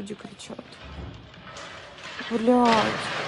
люди кричат. Блядь.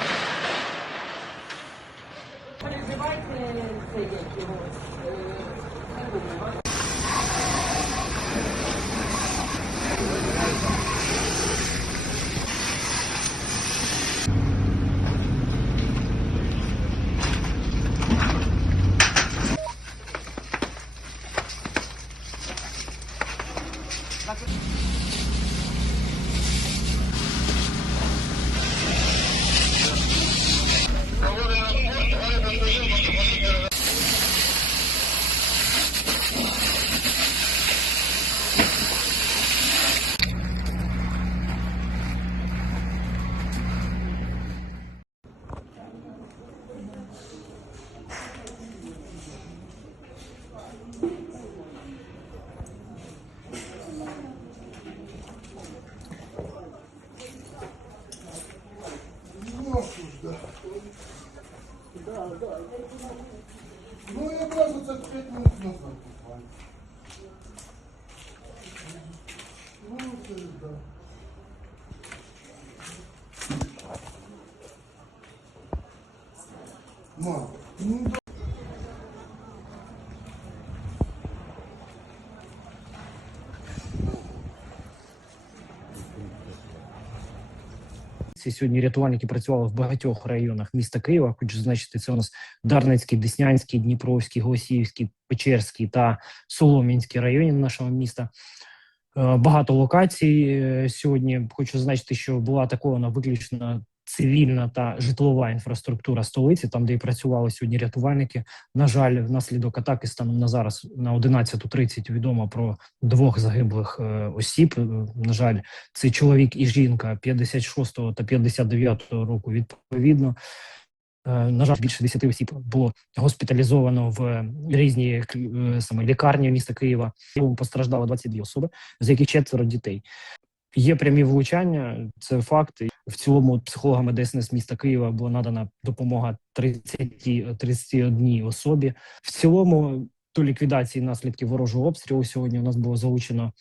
Ну, якраз оце 5 минут назад буквально. Ну, це, да. Ці Сьогодні рятувальники працювали в багатьох районах міста Києва. Хочу зазначити, це у нас Дарницький, Деснянський, Дніпровський, Голосіївський, Печерський та Солом'янський райони нашого міста. Е, Багато локацій е, сьогодні. Хочу зазначити, що була атакована виключно цивільна та житлова інфраструктура столиці, там де і працювали сьогодні рятувальники. На жаль, внаслідок атаки станом на зараз на 11.30 відомо про двох загиблих е, осіб. Е, На жаль, це чоловік і жінка 56 та 59 року відповідно. Е, На жаль, більше 10 осіб було госпіталізовано в різні саме лікарні міста Києва. Постраждало 22 особи, з яких четверо дітей. Є прямі влучання, це факт. В цілому психологами ДСНС міста Києва була надана допомога 30, 31 особі. В цілому до ліквідації наслідків ворожого обстрілу сьогодні у нас було залучено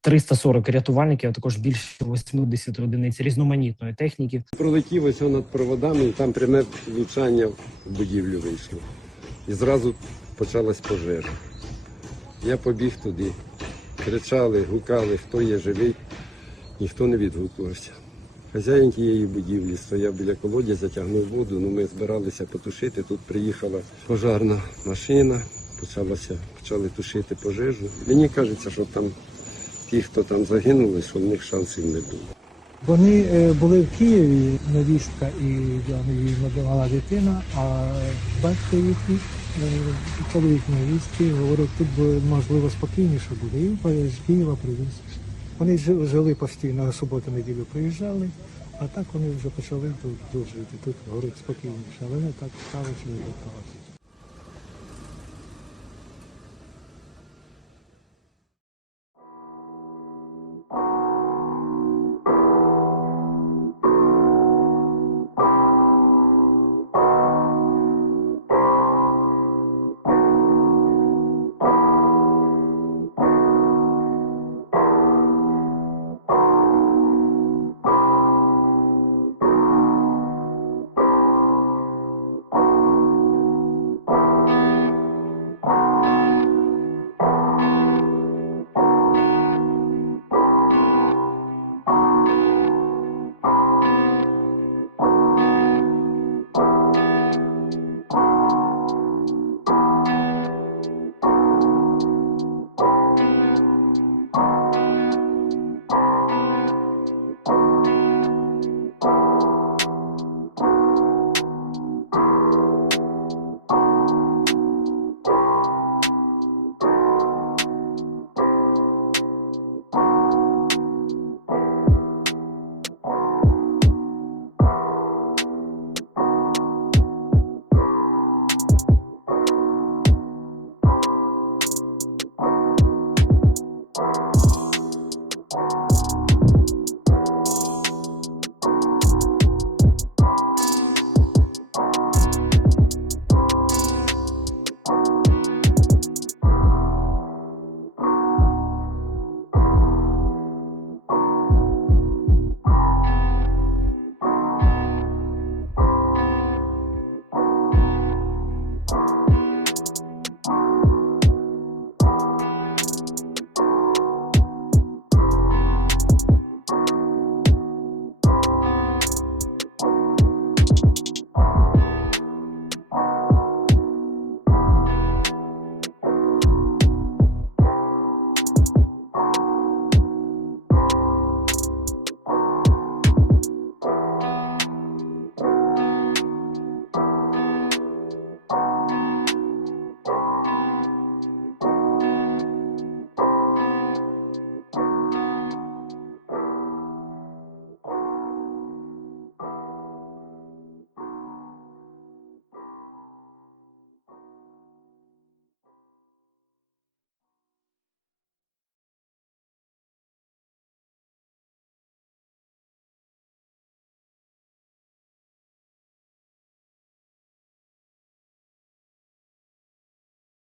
340 рятувальників, а також більше 80 одиниць різноманітної техніки. Пролетів ось над проводами, і там пряме влучання в будівлю вийшло. І зразу почалась пожежа. Я побіг туди. Кричали, гукали, хто є живий, ніхто не відгукувався. Хазяїн тієї будівлі стояв біля колодязя, тягнув воду. Ну, ми збиралися потушити. Тут приїхала пожарна машина, почалося, почали тушити пожежу. Мені кажеться, що там ті, хто там загинули, що в них шансів не було. Вони е, були в Києві, невістка і її мала дитина, а батько їхній, е, чоловік невістки, говорив, тут можливо спокійніше буде. І з Києва привіз. Вони жили постійно, суботу-неділю приїжджали, а так вони вже почали тут, жити. Тут горить спокійніше, але не так сталося що не того. you